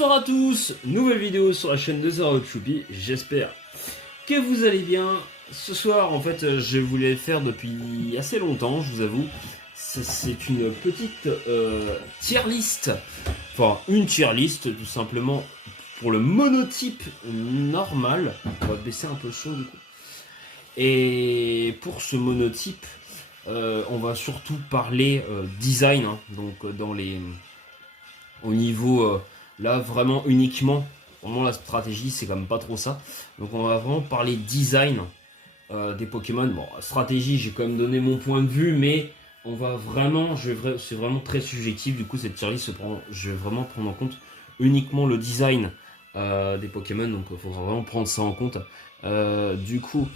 Bonsoir à tous, nouvelle vidéo sur la chaîne de Zero Choupi, j'espère que vous allez bien. Ce soir, en fait, je voulais le faire depuis assez longtemps, je vous avoue. C'est une petite tier list, enfin une tier list tout simplement pour le monotype normal. On va baisser un peu le son du coup. Et pour ce monotype, on va surtout parler design, hein, donc au niveau là vraiment uniquement, vraiment la stratégie c'est quand même pas trop ça. Donc on va vraiment parler design des Pokémon. Bon, stratégie j'ai quand même donné mon point de vue, mais on va vraiment, c'est vraiment très subjectif. Du coup cette tier list je vais vraiment prendre en compte uniquement le design des Pokémon. Donc il faudra vraiment prendre ça en compte. Du coup,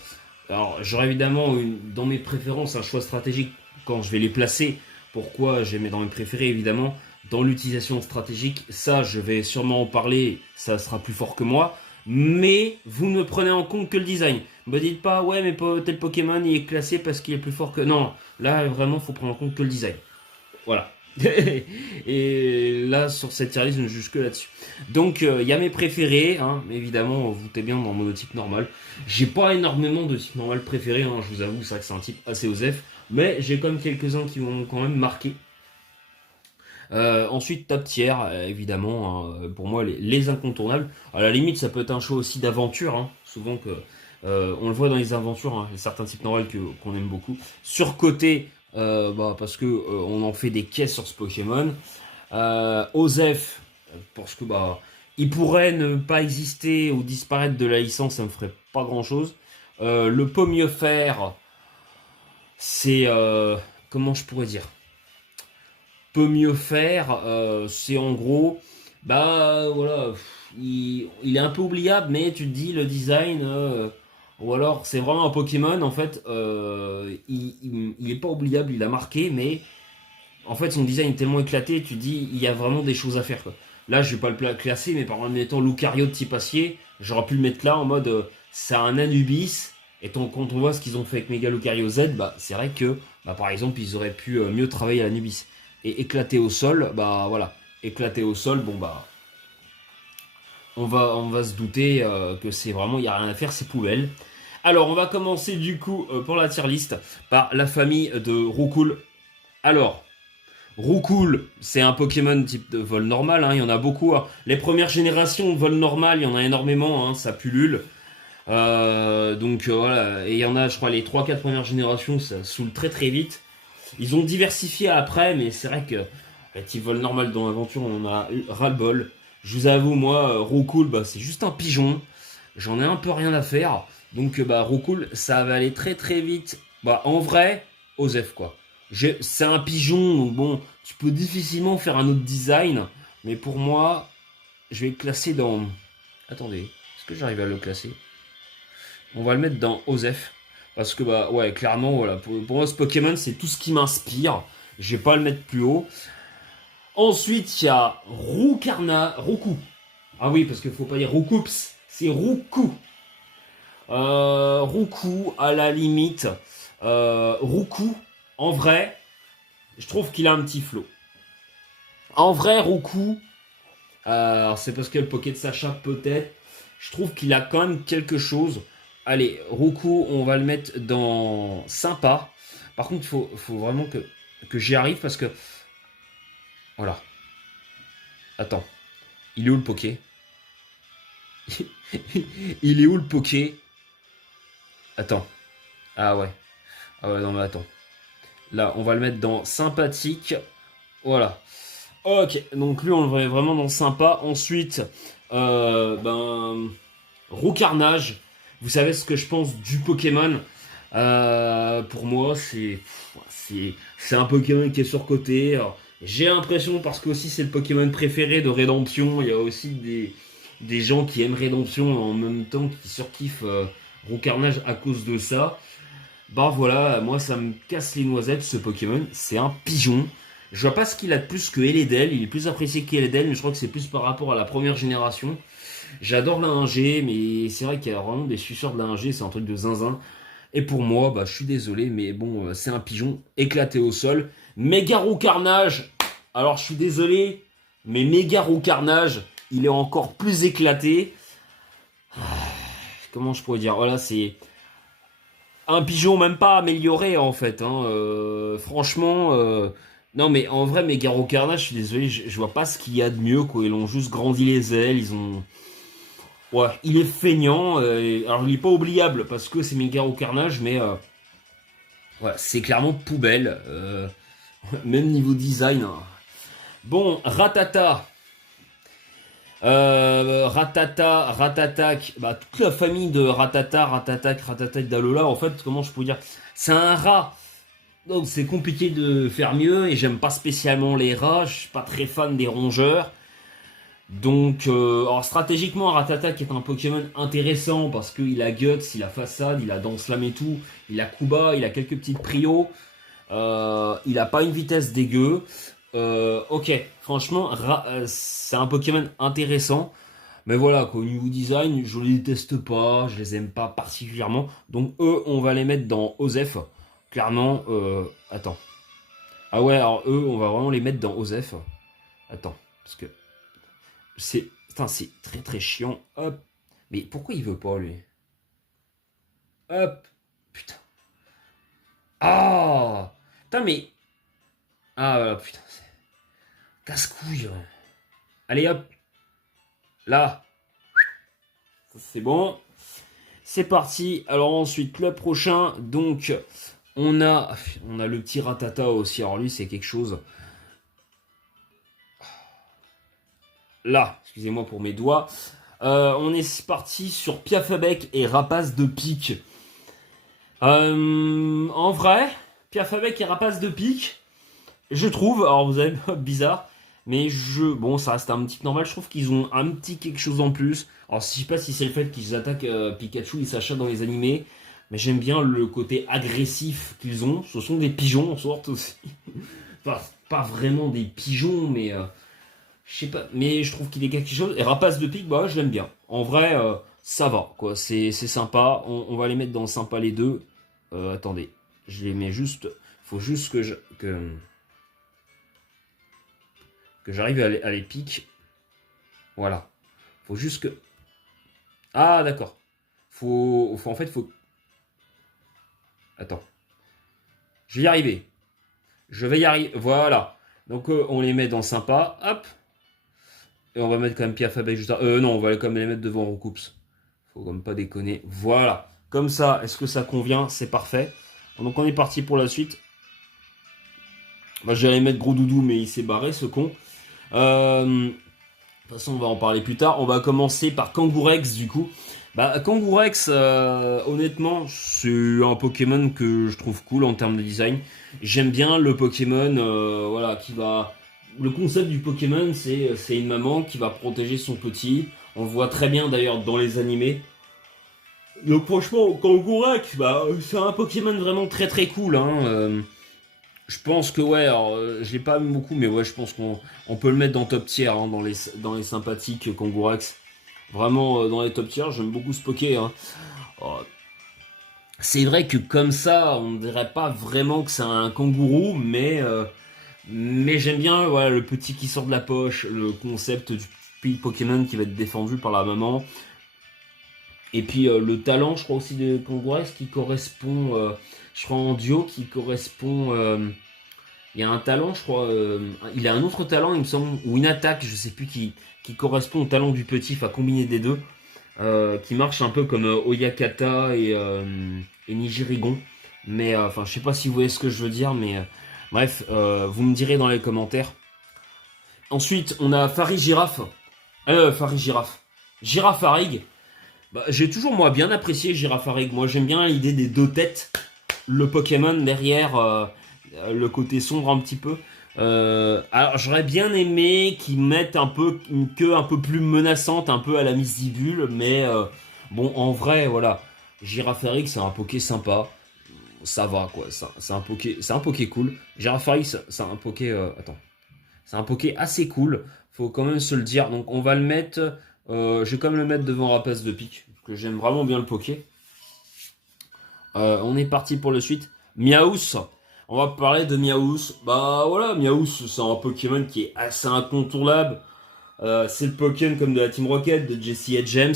alors j'aurai évidemment dans mes préférences un choix stratégique quand je vais les placer. Pourquoi j'ai mis dans mes préférés évidemment. Dans l'utilisation stratégique, ça je vais sûrement en parler, ça sera plus fort que moi, mais vous ne prenez en compte que le design. Ne me dites pas, ouais mais tel Pokémon il est classé parce qu'il est plus fort que... Non, là vraiment il faut prendre en compte que le design. Voilà. Et là sur cette tier list je ne juge que là-dessus. Donc il y a mes préférés, hein, évidemment vous doutez bien dans mon type normal. J'ai pas énormément de type normal préféré, hein, je vous avoue, c'est vrai que c'est un type assez osef, mais j'ai quand même quelques-uns qui m'ont quand même marqué. Ensuite top tier évidemment, hein, pour moi les incontournables. À la limite ça peut être un choix aussi d'aventure, hein, souvent que on le voit dans les aventures, hein, certains types normales qu'on aime beaucoup. Surcoté parce que on en fait des caisses sur ce Pokémon. Osef parce que il pourrait ne pas exister ou disparaître de la licence, ça me ferait pas grand chose. Le Pommier-Fer, c'est comment je pourrais dire, peut mieux faire, c'est en gros, voilà, il est un peu oubliable, mais tu te dis le design, ou alors c'est vraiment un Pokémon, en fait, il est pas oubliable, il a marqué, mais en fait son design est tellement éclaté, tu te dis, il y a vraiment des choses à faire, quoi. Là, je vais pas le classer, mais par exemple, mettant Lucario de type acier, j'aurais pu le mettre là en mode, c'est un Anubis, et quand on voit ce qu'ils ont fait avec Mega Lucario Z, c'est vrai que, par exemple, ils auraient pu mieux travailler à l'Anubis. Et éclater au sol, voilà, éclater au sol, on va se douter que c'est vraiment, il n'y a rien à faire, c'est poubelle. Alors on va commencer du coup pour la tier list par la famille de Roucoule. Alors, Roucoule, c'est un Pokémon type de vol normal, hein, il y en a beaucoup, hein. Les premières générations de vol normal, il y en a énormément, hein, ça pullule. Voilà, et il y en a, je crois, les 3-4 premières générations, ça saoule très très vite. Ils ont diversifié après, mais c'est vrai que les types vol normal dans l'aventure, on en a eu ras-le-bol. Je vous avoue, moi, Roucoule, c'est juste un pigeon. J'en ai un peu rien à faire. Donc, Roucoule, ça va aller très très vite. En vrai, Osef, quoi. C'est un pigeon, donc bon, tu peux difficilement faire un autre design. Mais pour moi, je vais le classer dans... Attendez, est-ce que j'arrive à le classer? On va le mettre dans Osef. Parce que, ouais, clairement, voilà, pour moi, ce Pokémon, c'est tout ce qui m'inspire. Je vais pas le mettre plus haut. Ensuite, il y a Roucou. Ah oui, parce qu'il faut pas dire Roucoups, c'est Roucou. Roucou, à la limite. Roucou, en vrai, je trouve qu'il a un petit flow. En vrai, Roucou, c'est parce que le Poké de Sacha, peut-être. Je trouve qu'il a quand même quelque chose. Allez, Roucou, on va le mettre dans sympa. Par contre, il faut vraiment que j'y arrive parce que... Voilà. Attends. Il est où le Poké? Il est où le Poké? Attends. Ah ouais. Ah ouais, non mais attends. Là, on va le mettre dans sympathique. Voilà. Ok, donc lui, on le met vraiment dans sympa. Ensuite, Roucarnage. Vous savez ce que je pense du Pokémon. Pour moi, c'est un Pokémon qui est surcoté. J'ai l'impression, parce que aussi c'est le Pokémon préféré de Rédemption, il y a aussi des gens qui aiment Rédemption en même temps qui surkiffent Roucarnage à cause de ça. Voilà, moi ça me casse les noisettes ce Pokémon. C'est un pigeon. Je vois pas ce qu'il a de plus que Eledel. Il est plus apprécié qu'Eledel, mais je crois que c'est plus par rapport à la première génération. J'adore la 1G, mais c'est vrai qu'il y a vraiment des suceurs de la 1G, c'est un truc de zinzin. Et pour moi, je suis désolé, mais bon, c'est un pigeon éclaté au sol. Méga Roucarnage. Alors, je suis désolé, mais Méga Roucarnage, il est encore plus éclaté. Comment je pourrais dire? Voilà, c'est un pigeon même pas amélioré en fait. Hein. Franchement, non mais en vrai, Megaro Carnage, je suis désolé, je vois pas ce qu'il y a de mieux quoi. Ils ont juste grandi les ailes, ils ont. Ouais, il est feignant. Alors il est pas oubliable parce que c'est Megaro Carnage, mais ouais, c'est clairement poubelle. Même niveau design. Hein. Bon, Ratata. Ratatac, bah, toute la famille de Ratatac d'Alola, en fait, comment je peux dire? C'est un rat, donc c'est compliqué de faire mieux, et j'aime pas spécialement les rats, je suis pas très fan des rongeurs. Donc, alors stratégiquement, Ratatac est un Pokémon intéressant, parce qu'il a Guts, il a Façade, il a Danse Lame et tout, il a Kuba, il a quelques petites prios, il a pas une vitesse dégueu. Ok, franchement, c'est un Pokémon intéressant. Mais voilà, quoi, au niveau design, je les déteste pas, je les aime pas particulièrement. Donc eux, on va les mettre dans Osef. Clairement, attends. Ah ouais, alors eux, on va vraiment les mettre dans Osef. Attends, parce que c'est, putain, c'est très très chiant. Hop. Mais pourquoi il veut pas lui? Hop. Putain. Ah. Putain, mais. Ah voilà, putain, c'est casse-couille. Ouais. Allez hop. Là. Ça, c'est bon. C'est parti. Alors ensuite, le prochain, donc, on a le petit Ratata aussi. Alors lui, c'est quelque chose. Là, excusez-moi pour mes doigts. On est parti sur Piafabec et Rapace de Pique. En vrai, Piafabec et Rapace de Pique, je trouve, alors vous avez bizarre, mais bon, ça reste un petit peu normal. Je trouve qu'ils ont un petit quelque chose en plus. Alors, je sais pas si c'est le fait qu'ils attaquent Pikachu et Sacha dans les animés, mais j'aime bien le côté agressif qu'ils ont. Ce sont des pigeons en sorte aussi. Enfin, pas vraiment des pigeons, mais je sais pas. Mais je trouve qu'il est quelque chose. Et Rapace de Pique, bah, je l'aime bien. En vrai, ça va, quoi. C'est sympa. On va les mettre dans sympa les deux. Attendez, je les mets juste. Faut juste que j'arrive à les pique. Voilà. Faut juste que. Ah, d'accord. En fait, faut. Attends. Je vais y arriver. Je vais y arriver. Voilà. Donc, on les met dans sympa. Hop. Et on va mettre quand même Piafabec juste là. Non, on va quand même les mettre devant Roucoups. Faut quand même pas déconner. Voilà. Comme ça, est-ce que ça convient? C'est parfait. Donc, on est parti pour la suite. Bah, j'allais mettre Gros Doudou, mais il s'est barré, ce con. De toute façon, on va en parler plus tard. On va commencer par Kangourex, du coup. Bah, Kangourex, honnêtement, c'est un Pokémon que je trouve cool en termes de design. J'aime bien le Pokémon, voilà, qui va. Le concept du Pokémon, c'est une maman qui va protéger son petit. On le voit très bien d'ailleurs dans les animés. Donc franchement, Kangourex, bah, c'est un Pokémon vraiment très très cool. Hein. Je pense que ouais, alors, je l'ai pas mis beaucoup, mais ouais, je pense qu'on peut le mettre dans top tier, hein, dans les sympathiques Kangourex. Vraiment dans les top tiers, j'aime beaucoup ce Poké. Hein. Oh, c'est vrai que comme ça, on ne dirait pas vraiment que c'est un kangourou, mais j'aime bien voilà, le petit qui sort de la poche, le concept du petit Pokémon qui va être défendu par la maman. Et puis le talent, je crois aussi de Kangourex qui correspond, je crois en duo, qui correspond. Il y a un talent, je crois. Il a un autre talent, il me semble, ou une attaque, je sais plus, qui correspond au talent du petit, enfin combiner des deux, qui marche un peu comme Oyakata et Nigirigon. Mais enfin, je sais pas si vous voyez ce que je veux dire, mais bref, vous me direz dans les commentaires. Ensuite, on a Farigiraf. Farigiraf. Girafarig. Bah, j'ai toujours moi bien apprécié Girafarig. Moi j'aime bien l'idée des deux têtes. Le Pokémon derrière le côté sombre un petit peu. Alors j'aurais bien aimé qu'ils mettent un peu une queue un peu plus menaçante, un peu à la Misdibule, mais bon en vrai voilà. Girafarig c'est un Poké sympa. Ça va quoi. C'est un Poké cool. Girafarig c'est un Poké. Attends. C'est un Poké assez cool. Faut quand même se le dire. Donc on va le mettre. Je vais quand même le mettre devant Rapace de Pique, que j'aime vraiment bien le Poké. On est parti pour le suite. Miaous. On va parler de Miaous. Bah voilà, Miaous, c'est un Pokémon qui est assez incontournable. C'est le Pokémon comme de la Team Rocket, de Jesse et James.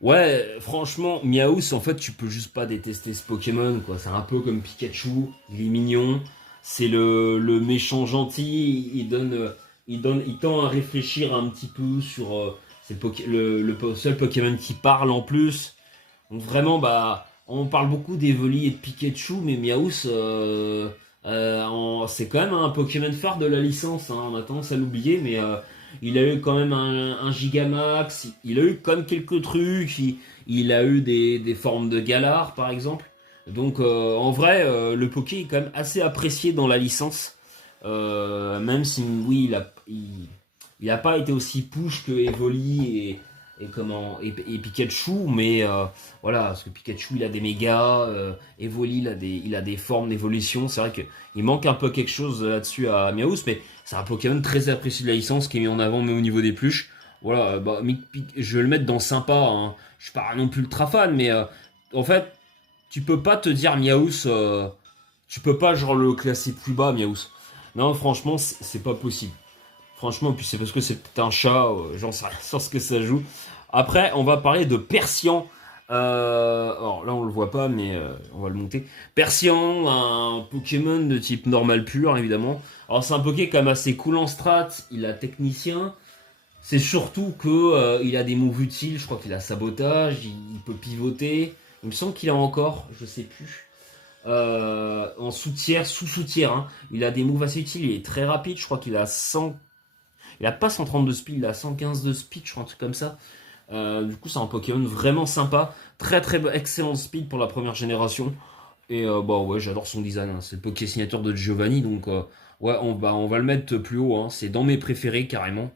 Ouais, franchement, Meowth, en fait, tu peux juste pas détester ce Pokémon, quoi. C'est un peu comme Pikachu, il est mignon. C'est le méchant gentil, il tend à réfléchir un petit peu sur... c'est le seul Pokémon qui parle en plus. Donc vraiment, bah, on parle beaucoup d'Evoli et de Pikachu, mais Meowth, c'est quand même un Pokémon phare de la licence, hein. On a tendance à l'oublier, mais il a eu quand même un Gigamax, il a eu quand même quelques trucs, il a eu des formes de Galar, par exemple. Donc en vrai, le Poké est quand même assez apprécié dans la licence. Même si, oui, il a pas été aussi push que Evoli et Pikachu, mais voilà, parce que Pikachu il a des mégas, Evoli il a des formes d'évolution. C'est vrai qu'il manque un peu quelque chose là-dessus à Meowth, mais c'est un Pokémon très apprécié de la licence qui est mis en avant même au niveau des pluches. Voilà, bah, je vais le mettre dans sympa, hein. Je suis pas non plus ultra fan, mais en fait, tu peux pas te dire Meowth, tu peux pas genre le classer plus bas Meowth. Non, franchement, c'est pas possible. Franchement, puis c'est parce que c'est peut-être un chat, j'en sais rien sur ce que ça joue. Après, on va parler de Persian. Alors là, on le voit pas, mais on va le monter. Persian, un Pokémon de type normal pur, évidemment. Alors c'est un Poké quand même assez cool en strat. Il a technicien. C'est surtout que il a des moves utiles. Je crois qu'il a sabotage. Il peut pivoter. Il me semble qu'il a encore, je sais plus. En sous-tiers, sous-sous-tiers, hein. Il a des moves assez utiles. Il est très rapide. Je crois qu'il a 100. Il a pas 130 de speed, il a 115 de speed, je crois, un truc comme ça. Du coup, c'est un Pokémon vraiment sympa. Très très excellent speed pour la première génération. Et bah ouais, j'adore son design, hein. C'est le Poké signature de Giovanni, donc ouais, on va le mettre plus haut, hein. C'est dans mes préférés carrément.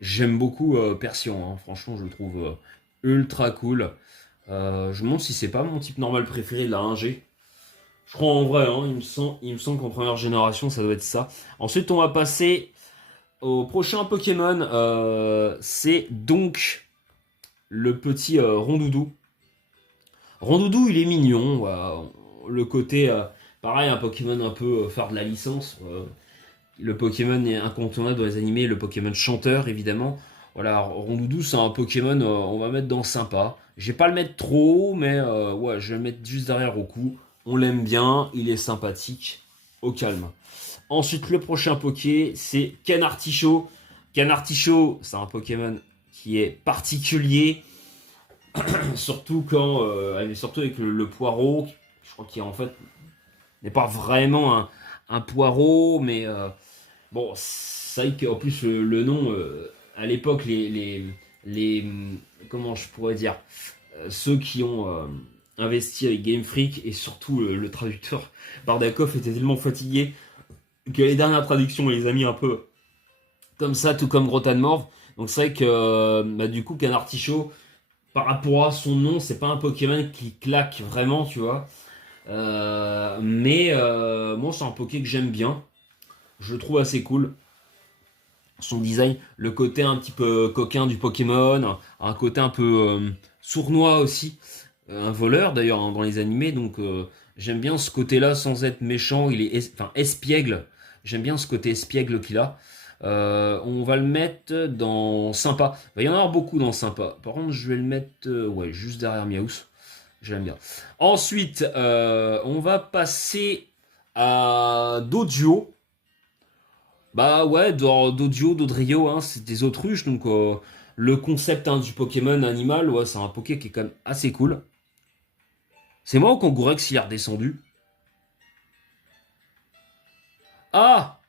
J'aime beaucoup Persian, hein. Franchement, je le trouve ultra cool. Je me demande si c'est pas mon type normal préféré de la 1G. Je crois en vrai, hein, il me semble qu'en première génération, ça doit être ça. Ensuite, on va passer au prochain Pokémon. C'est donc le petit Rondoudou. Rondoudou, il est mignon. Voilà. Le côté, pareil, un Pokémon un peu phare de la licence. Le Pokémon est incontournable dans les animés, le Pokémon chanteur, évidemment. Voilà, Rondoudou, c'est un Pokémon, on va mettre dans sympa. Je vais pas le mettre trop haut, mais ouais, je vais le mettre juste derrière au cou. On l'aime bien, il est sympathique, au calme. Ensuite, le prochain Poké, c'est Canartichaud. Canartichaud, c'est un Pokémon qui est particulier, surtout avec le poireau. Je crois qu'il en fait n'est pas vraiment un poireau, mais bon, c'est vrai qu'en plus le nom, à l'époque, les comment je pourrais dire, ceux qui ont investi avec Game Freak et surtout le traducteur Bardakov était tellement fatigué que les dernières traductions, on les a mis un peu comme ça, tout comme Grotanmorph. Donc c'est vrai que bah, du coup, Canartichaud, par rapport à son nom, c'est pas un Pokémon qui claque vraiment, tu vois. Mais moi, c'est un Poké que j'aime bien. Je le trouve assez cool. Son design, le côté un petit peu coquin du Pokémon, un côté un peu sournois aussi. Un voleur d'ailleurs, hein, dans les animés, donc j'aime bien ce côté-là sans être méchant. Il est enfin espiègle. J'aime bien ce côté espiègle qu'il a. On va le mettre dans sympa. Il va y en avoir beaucoup dans sympa. Par contre, je vais le mettre ouais, juste derrière Meowth. J'aime bien. Ensuite, on va passer à Dodio. Bah ouais, Dodio, Dodrio, hein, c'est des autruches. Donc le concept, hein, du Pokémon animal, ouais, c'est un Poké qui est quand même assez cool. C'est moi ou Kangourex il est redescendu? Ah!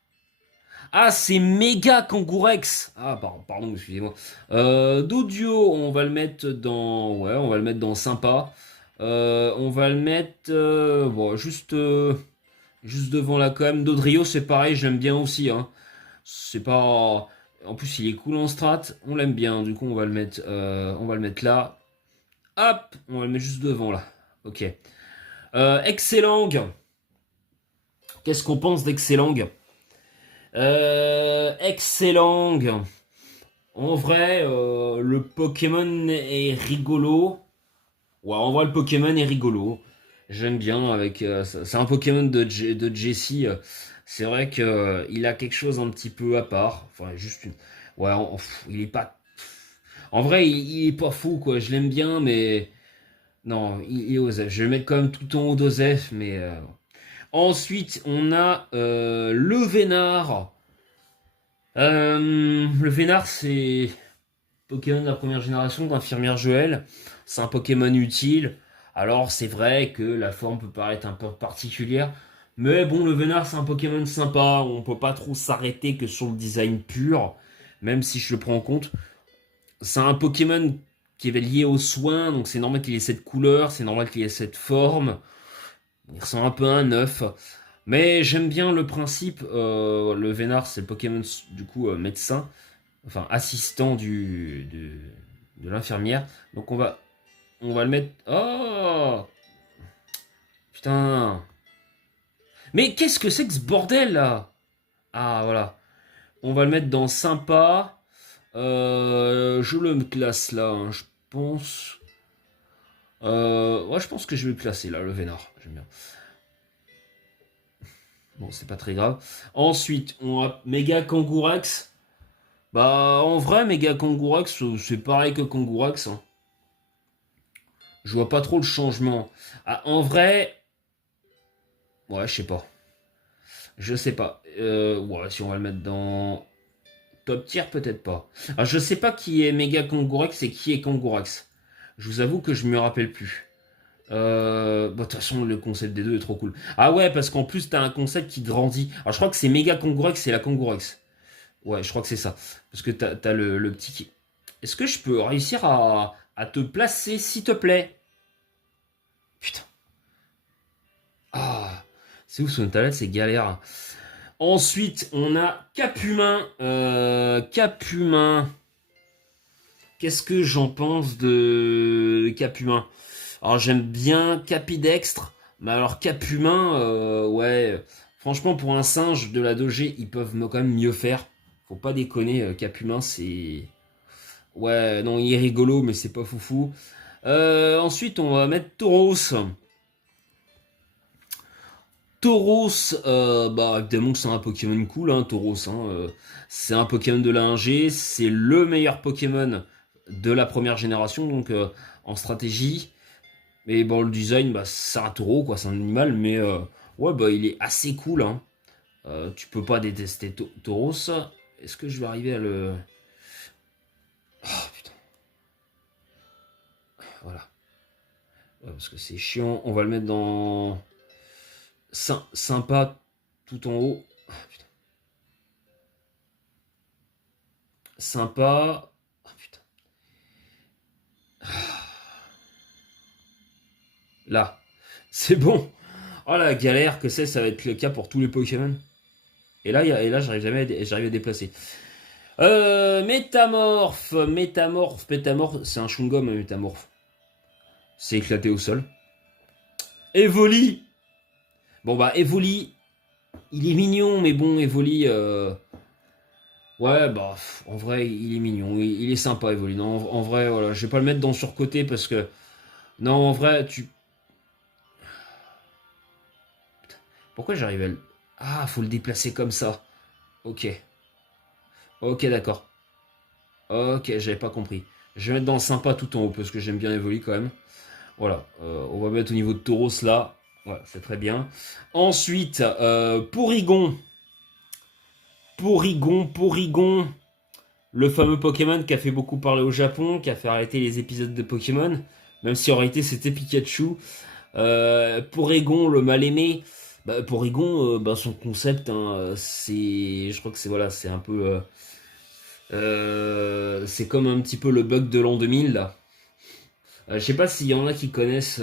Ah, c'est méga Kangourex! Ah, pardon, excusez-moi. Dodio, on va le mettre dans... Ouais, on va le mettre dans sympa. On va le mettre... bon, juste devant la com. Dodrio, c'est pareil, j'aime bien aussi, hein. C'est pas... En plus, il est cool en strat. On l'aime bien, du coup, on va le mettre là. Hop! On va le mettre juste devant, là. Ok. Excellent. Qu'est-ce qu'on pense d'Excellang? Excellent. En vrai, le Pokémon est rigolo. Ouais, en vrai, le Pokémon est rigolo. J'aime bien avec. C'est un Pokémon de Jessie. C'est vrai que il a quelque chose un petit peu à part. Enfin, juste une. Ouais, il est pas... En vrai, il est pas fou, quoi. Je l'aime bien, mais... Non, il est Osef. Je vais le mettre quand même tout en haut d'Osef, mais... Ensuite, on a le Vénard. Le Vénard, c'est Pokémon de la première génération d'Infirmière Joël. C'est un Pokémon utile. Alors, c'est vrai que la forme peut paraître un peu particulière. Mais bon, le Vénard, c'est un Pokémon sympa. On peut pas trop s'arrêter que sur le design pur. Même si je le prends en compte. C'est un Pokémon qui est lié aux soins. Donc, c'est normal qu'il ait cette couleur. C'est normal qu'il ait cette forme. Il ressemble un peu à un œuf. Mais j'aime bien le principe. Le Vénard, c'est le Pokémon du coup médecin, enfin assistant de l'infirmière. Donc on va le mettre. Oh putain. Mais qu'est-ce que c'est que ce bordel là? Ah voilà. On va le mettre dans sympa. Je le classe là, hein, je pense. Ouais, je pense que je vais le classer là, le Vénard. J'aime bien. Bon, c'est pas très grave. Ensuite, on a Mega Kangourax. Bah, en vrai, Mega Kangourax, c'est pareil que Kangourax, hein. Je vois pas trop le changement. Ah, en vrai, ouais, je sais pas. Je sais pas. Ouais, si on va le mettre dans top tier, peut-être pas. Alors, je sais pas qui est Mega Kangourax et qui est Kangourax. Je vous avoue que je me rappelle plus. Bah, de toute façon, le concept des deux est trop cool. Ah ouais, parce qu'en plus, t'as un concept qui grandit. Alors, je crois que c'est Mega Kangourax et la Kangourax. Ouais, je crois que c'est ça. Parce que t'as le petit qui... Est-ce que je peux réussir à te placer, s'il te plaît? Putain. Ah, c'est ouf, sur une tablette, c'est galère. Ensuite, on a Capumin. Capumin. Qu'est-ce que j'en pense de Capumin? Alors, j'aime bien Capidextre. Mais alors, Capumin, ouais. Franchement, pour un singe de la Dogé, ils peuvent quand même mieux faire. Faut pas déconner, Capumin, c'est... Ouais, non, il est rigolo, mais c'est pas foufou. Ensuite, on va mettre Tauros. Tauros, bah évidemment que c'est un Pokémon cool, hein, Tauros. Hein, c'est un Pokémon de la 1G, c'est le meilleur Pokémon de la première génération, donc en stratégie. Mais bon, le design, bah, c'est un taureau, quoi, c'est un animal, mais ouais, bah il est assez cool. Hein. Tu peux pas détester Tauros. Est-ce que je vais arriver à le... Oh putain, voilà. Ouais, parce que c'est chiant, on va le mettre dans... Sympa tout en haut. Ah, putain. Sympa. Oh, putain. Là. C'est bon. Oh la galère que c'est, ça va être le cas pour tous les Pokémon. Et là j'arrive à déplacer. Métamorphe. C'est un Shungom, Métamorphe. C'est éclaté au sol. Evoli. Bon bah Evoli, il est mignon, mais bon, Evoli... Ouais, bah, en vrai, il est mignon, il est sympa, Evoli. Non, en vrai, voilà, je vais pas le mettre dans surcoté parce que... Non, en vrai, tu... Pourquoi j'arrive à le... Ah, faut le déplacer comme ça. Ok. Ok, d'accord. Ok, j'avais pas compris. Je vais mettre dans sympa tout en haut parce que j'aime bien Evoli quand même. Voilà, on va mettre au niveau de Tauros là. Voilà, c'est très bien. Ensuite, Porygon. Porygon. Le fameux Pokémon qui a fait beaucoup parler au Japon, qui a fait arrêter les épisodes de Pokémon. Même si en réalité c'était Pikachu. Porygon, le mal aimé. Bah, Porygon, bah, son concept, hein, c'est, je crois que c'est voilà, c'est un peu, c'est comme un petit peu le bug de l'an 2000 là. Je sais pas s'il y en a qui connaissent,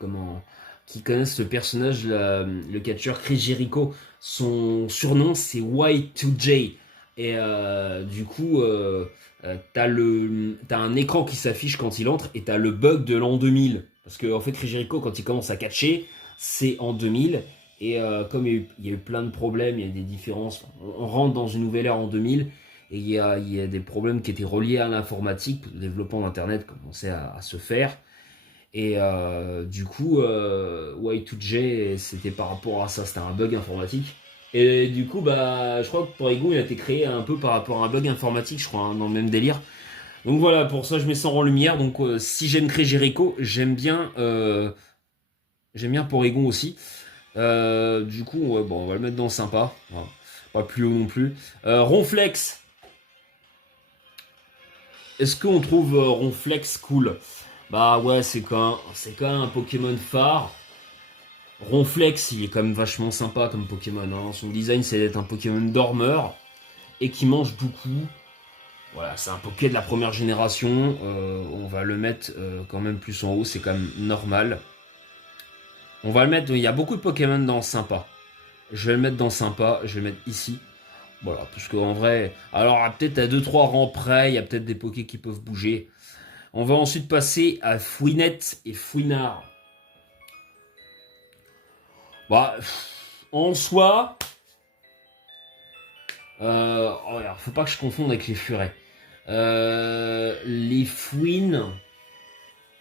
comment, qui connaissent le personnage, le catcheur Chris Jericho. Son surnom c'est Y2J. Et du coup, t'as un écran qui s'affiche quand il entre et t'as le bug de l'an 2000. Parce que en fait, Chris Jericho, quand il commence à catcher, c'est en 2000. Et comme il y a eu plein de problèmes, il y a des différences. On rentre dans une nouvelle ère en 2000. Et il y a des problèmes qui étaient reliés à l'informatique. Le développement d'Internet commençait à se faire. Et du coup, Y2J, c'était par rapport à ça. C'était un bug informatique. Et du coup, bah, je crois que Porygon, il a été créé un peu par rapport à un bug informatique, je crois, hein, dans le même délire. Donc voilà, pour ça, je mets ça en lumière. Donc si j'aime Crégérico, j'aime bien Porygon aussi. Du coup, ouais, bon, on va le mettre dans sympa. Voilà. Pas plus haut non plus. Ronflex. Est-ce qu'on trouve Ronflex cool? Bah ouais, c'est quand même un Pokémon phare. Ronflex, il est quand même vachement sympa comme Pokémon, hein. Son design, c'est d'être un Pokémon dormeur et qui mange beaucoup. Voilà, c'est un Poké de la première génération. On va le mettre quand même plus en haut, c'est quand même normal. On va le mettre, il y a beaucoup de Pokémon dans sympa. Je vais le mettre dans sympa, je vais le mettre ici. Voilà, parce qu'en vrai, alors peut-être à 2-3 rangs près, il y a peut-être des Pokés qui peuvent bouger. On va ensuite passer à Fouinette et Fouinard. Bah, en soi, alors, faut pas que je confonde avec les furets. Les fouines,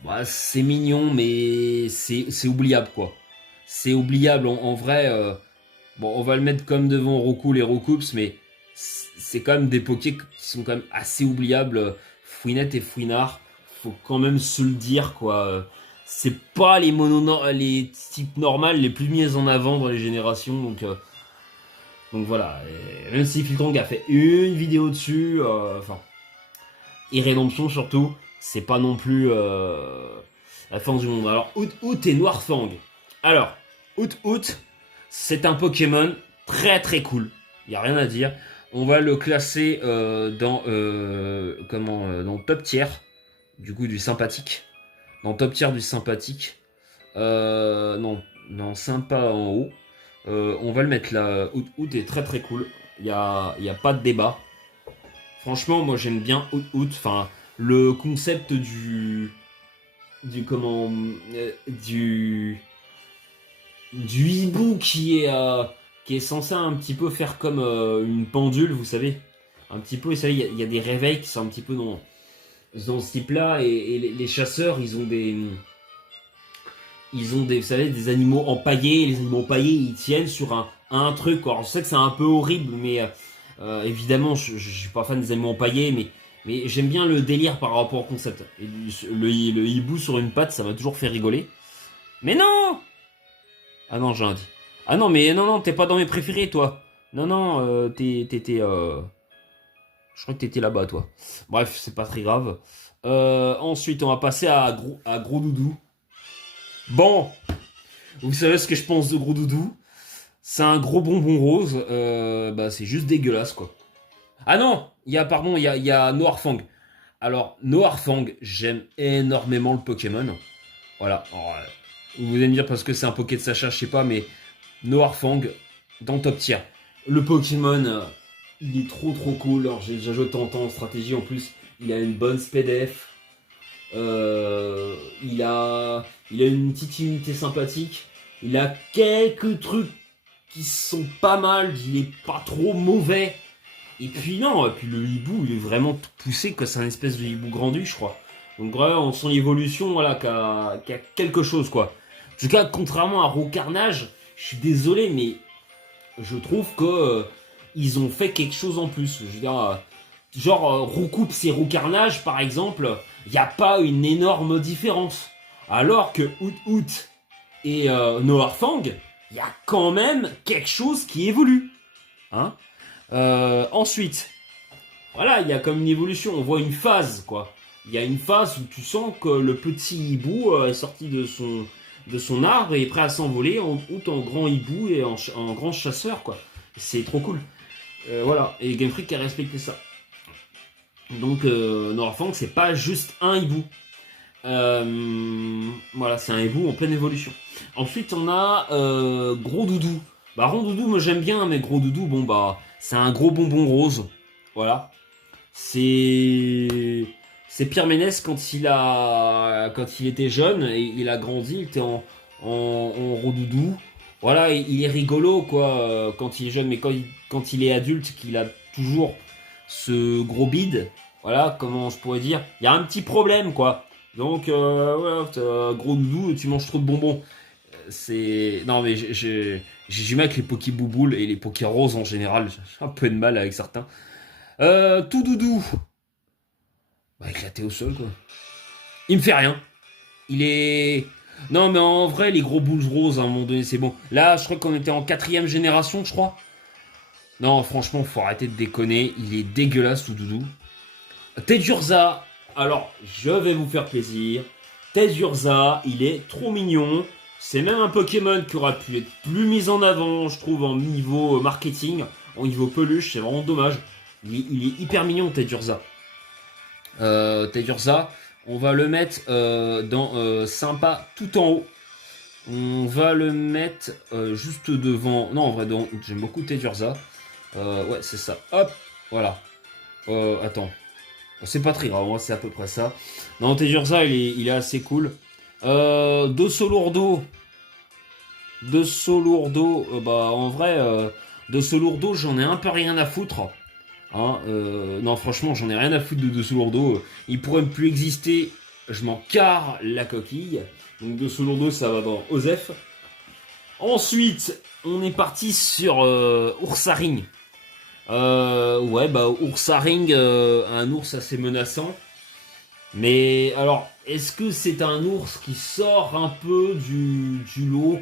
bah, c'est mignon, mais c'est oubliable, quoi. C'est oubliable, en vrai. Bon, on va le mettre comme devant Roku, les Rokups, mais c'est quand même des pokés qui sont quand même assez oubliables. Fouinette et Fouinard, faut quand même se le dire, quoi. C'est pas les types normales les plus mis en avant dans les générations, donc voilà. Et même si Filtrong a fait une vidéo dessus, enfin, et Rédemption surtout, c'est pas non plus la fin du monde. Alors, Out et Noirfang. Alors, Out, c'est un Pokémon très très cool. Il n'y a rien à dire. On va le classer dans top tier, du coup du sympathique. Dans top tier du sympathique. Non, sympa en haut. On va le mettre là. Out est très très cool. Il y a pas de débat. Franchement, moi j'aime bien Out. Enfin, le concept du comment du hibou qui est censé un petit peu faire comme une pendule, vous savez. Un petit peu, vous savez, il y a des réveils qui sont un petit peu dans ce type-là, et les chasseurs, vous savez, des animaux empaillés. Les animaux empaillés, ils tiennent sur un truc. Alors, je sais que c'est un peu horrible, mais évidemment, je suis pas fan des animaux empaillés, mais j'aime bien le délire par rapport au concept. Et le hibou sur une patte, ça m'a toujours fait rigoler. Mais non! Ah non, j'ai un dit. Ah non, mais non, t'es pas dans mes préférés, toi. Non, non, t'étais. Je crois que t'étais là-bas, toi. Bref, c'est pas très grave. Ensuite, on va passer à Gros Doudou. Bon, vous savez ce que je pense de Gros Doudou? C'est un gros bonbon rose. Bah, c'est juste dégueulasse, quoi. Ah non, il y a Noirfang. Alors, Noirfang, j'aime énormément le Pokémon. Voilà. Alors, vous allez me dire parce que c'est un Poké de Sacha, je sais pas, mais Noirfang dans top tier. Le Pokémon, il est trop trop cool. Alors j'ai déjà joué tant en stratégie en plus. Il a une bonne SPDF. Il a une petite unité sympathique. Il a quelques trucs qui sont pas mal. Il est pas trop mauvais. Et puis non, et puis le hibou, il est vraiment tout poussé, que c'est un espèce de hibou grandu, je crois. Donc vraiment, son évolution, voilà, qui a quelque chose, quoi. En tout cas, contrairement à Roucarnage, je suis désolé, mais je trouve que ils ont fait quelque chose en plus. Je veux dire, genre Roucoups et Roucarnage, par exemple, il n'y a pas une énorme différence. Alors que Out et Noirfang, il y a quand même quelque chose qui évolue. Hein. Ensuite, voilà, il y a comme une évolution. On voit une phase, quoi. Il y a une phase où tu sens que le petit hibou est sorti de son arbre et est prêt à s'envoler en grand hibou et en grand chasseur, quoi. C'est trop cool. Voilà, et Game Freak a respecté ça. Donc Noirfang, c'est pas juste un hibou. Voilà, c'est un hibou en pleine évolution. Ensuite, on a Gros Doudou. Bah, Rond Doudou, moi j'aime bien, mais Gros Doudou, bon bah, c'est un gros bonbon rose. Voilà. C'est Pierre Ménès quand il était jeune et il a grandi, il était en Rodoudou. Voilà, il est rigolo quoi quand il est jeune, mais quand il est adulte, qu'il a toujours ce gros bide, voilà, comment je pourrais dire, il y a un petit problème quoi. Donc voilà, gros doudou, tu manges trop de bonbons. C'est non mais J'ai du mal avec les Pokébouboule et les Pokéroses en général. J'ai un peu de mal avec certains. Tout doudou. Bah, éclaté au sol, quoi. Il me fait rien. Il est... Non, mais en vrai, les gros boules roses, à un moment donné, c'est bon. Là, je crois qu'on était en 4e génération, je crois. Non, franchement, faut arrêter de déconner. Il est dégueulasse, tout doudou. Tedurza. Alors, je vais vous faire plaisir. Tedurza, il est trop mignon. C'est même un Pokémon qui aurait pu être plus mis en avant, je trouve, en niveau marketing, en niveau peluche. C'est vraiment dommage. Il est hyper mignon, Tedurza. Tedurza, on va le mettre dans sympa tout en haut. On va le mettre juste devant. Non, en vrai, j'aime beaucoup Tedurza. Ouais, c'est ça. Hop, voilà. Attends. C'est pas très grave, c'est à peu près ça. Non, Tedurza, il est assez cool. Dossolourdo. Dossolourdo, bah en vrai, Dossolourdo, j'en ai un peu rien à foutre. Hein, non, franchement, j'en ai rien à foutre de Dossolourdo. Il pourrait plus exister, je m'en carre la coquille. Donc Dossolourdo, ça va dans Osef. Ensuite, on est parti sur Ursaring. Ouais, bah Ursaring, un ours assez menaçant. Mais alors, est-ce que c'est un ours qui sort un peu du lot?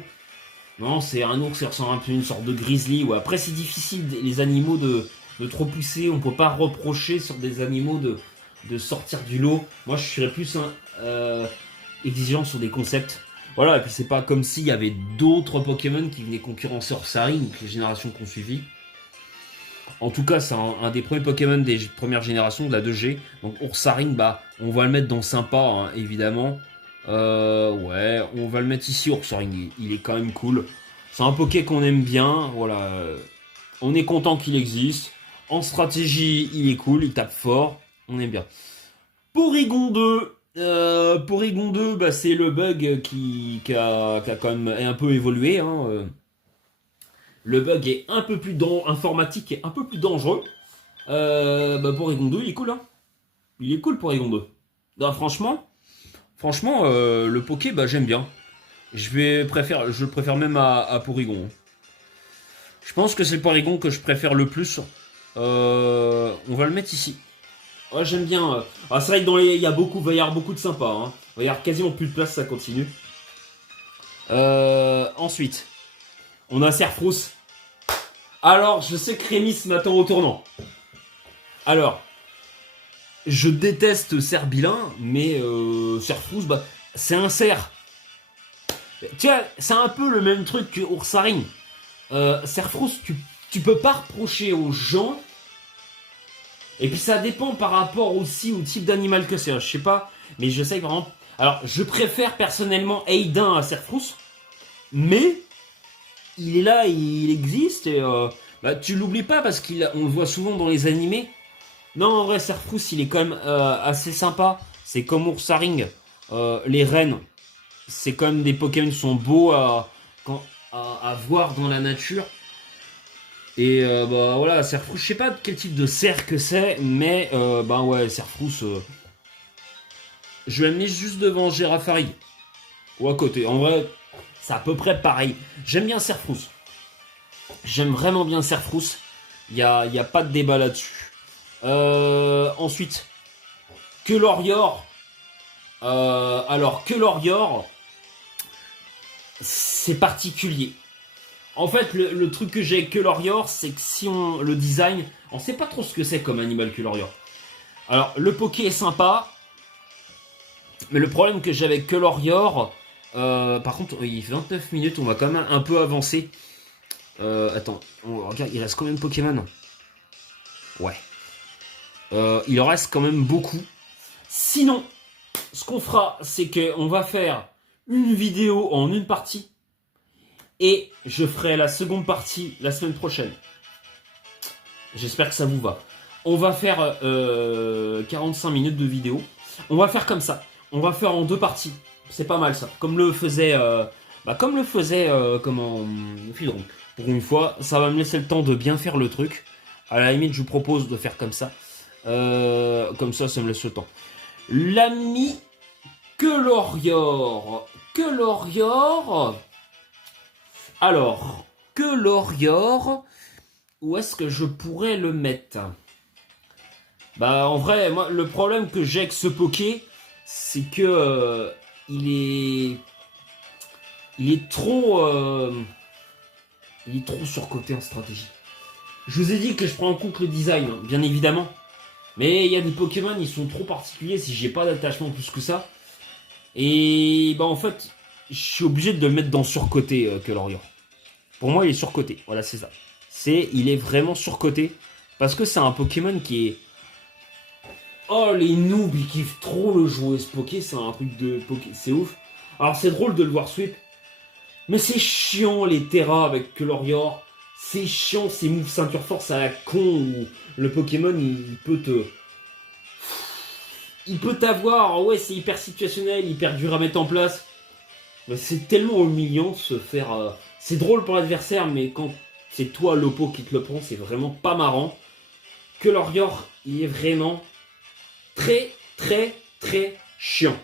Non, c'est un ours qui ressemble un peu à une sorte de grizzly. Ouais. Après, c'est difficile, les animaux, de trop pousser. On peut pas reprocher sur des animaux de sortir du lot. Moi, je serais plus exigeant sur des concepts. Voilà, et puis c'est pas comme s'il y avait d'autres Pokémon qui venaient concurrencer Ursaring, les générations qu'on suivi. En tout cas, c'est un des premiers Pokémon des premières générations, de la 2G. Donc Ursaring, bah, on va le mettre dans sympa, hein, évidemment. Ouais, on va le mettre ici, Ursaring. Il est quand même cool. C'est un Poké qu'on aime bien. Voilà, on est content qu'il existe. En stratégie, il est cool, il tape fort. On aime bien. Porygon 2. Porygon 2, bah, c'est le bug qui a quand même un peu évolué. Hein. Le bug est un peu plus informatique et un peu plus dangereux. Bah, Porygon 2, il est cool. Hein. Il est cool, Porygon 2. Non, franchement, le Poké, bah, j'aime bien. Je le préfère même à Porygon. Je pense que c'est le Porygon que je préfère le plus. On va le mettre ici. Ouais, j'aime bien. Ah, c'est vrai que il y a va y avoir beaucoup de sympa. Hein. Il va y avoir quasiment plus de place, ça continue. Ensuite, on a Serfrousse. Alors, je sais que Rémis m'attend au tournant. Alors, je déteste Serbilin, mais Serfrousse, bah, c'est un cerf. Tu vois, c'est un peu le même truc que Ursaring. Serfrousse, tu peux pas reprocher aux gens. Et puis ça dépend par rapport aussi au type d'animal que c'est. Je sais pas, mais je sais que vraiment. Alors, je préfère personnellement Aidin à Serfrousse, mais il est là, il existe et bah, tu l'oublies pas parce qu'on le voit souvent dans les animés. Non, en vrai, Serfrousse, il est quand même assez sympa. C'est comme Ursaring. Les rennes, c'est quand même des Pokémon qui sont beaux à voir dans la nature. Et bah voilà, Serfrousse, je sais pas quel type de cerf que c'est, mais bah ouais, Serfrousse, je vais amener juste devant Girafarig. Ou à côté. En vrai, c'est à peu près pareil. J'aime bien Serfrousse. J'aime vraiment bien Serfrousse. Il y a pas de débat là-dessus. Ensuite, Kelorior. Alors, Kelorior, c'est particulier. En fait, le truc que j'ai avec Kelorior, c'est que si on le design, on sait pas trop ce que c'est comme animal Kelorior. Alors, le Poké est sympa, mais le problème que j'ai avec Kelorior, par contre, il fait 29 minutes, on va quand même un peu avancer. Attends, regarde, il reste combien de Pokémon? Ouais. Il en reste quand même beaucoup. Sinon, ce qu'on fera, c'est qu'on va faire une vidéo en une partie. Et je ferai la seconde partie la semaine prochaine. J'espère que ça vous va. On va faire 45 minutes de vidéo. On va faire comme ça. On va faire en deux parties. C'est pas mal ça. Comme le faisait comment Fildron. Pour une fois, ça va me laisser le temps de bien faire le truc. À la limite, je vous propose de faire comme ça. Comme ça me laisse le temps. L'ami Kelorior. Alors, que l'Orior, où est-ce que je pourrais le mettre? Bah en vrai, moi le problème que j'ai avec ce Poké, c'est que il est trop surcoté en stratégie. Je vous ai dit que je prends en compte le design, hein, bien évidemment. Mais il y a des Pokémon, ils sont trop particuliers si j'ai pas d'attachement plus que ça. Et bah en fait, je suis obligé de le mettre dans surcoté que l'Orior. Pour moi, il est surcoté. Voilà, c'est ça. Il est vraiment surcoté parce que c'est un Pokémon qui est. Oh, les noobs, ils kiffent trop le jouer ce Poké, c'est un truc de Poké, c'est ouf. Alors c'est drôle de le voir sweep, mais c'est chiant les Terra avec Colorior. C'est chiant ces moves ceinture force à la con où le Pokémon il peut te. Il peut t'avoir, ouais, c'est hyper situationnel, hyper dur à mettre en place. Mais c'est tellement humiliant de se faire. C'est drôle pour l'adversaire, mais quand c'est toi l'oppo qui te le prend, c'est vraiment pas marrant. Que l'Orior, il est vraiment très, très, très chiant.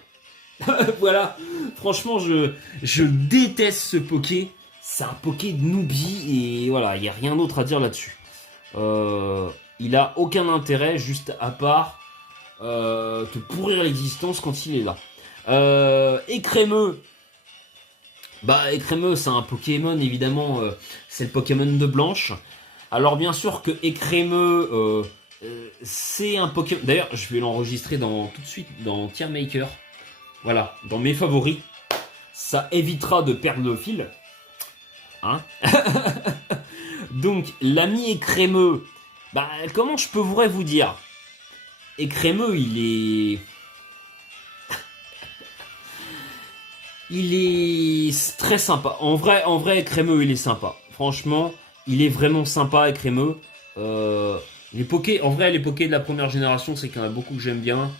Voilà, franchement, je déteste ce Poké. C'est un Poké de noobie et voilà, il n'y a rien d'autre à dire là-dessus. Il a aucun intérêt, juste à part te pourrir l'existence quand il est là. Écrémeux. Bah, Écrémeux, c'est un Pokémon, évidemment, c'est le Pokémon de Blanche. Alors, bien sûr que Écrémeux, c'est un Pokémon. D'ailleurs, je vais l'enregistrer tout de suite dans Tier Maker. Voilà, dans mes favoris. Ça évitera de perdre le fil. Hein. Donc, l'ami Écrémeux. Bah, comment je pourrais vous dire? Écrémeux, il est très sympa. En vrai, Écrémeux, il est sympa. Franchement, il est vraiment sympa, Écrémeux. Les Pokés, en vrai, les Pokés de la première génération, c'est qu'il y en a beaucoup que j'aime bien.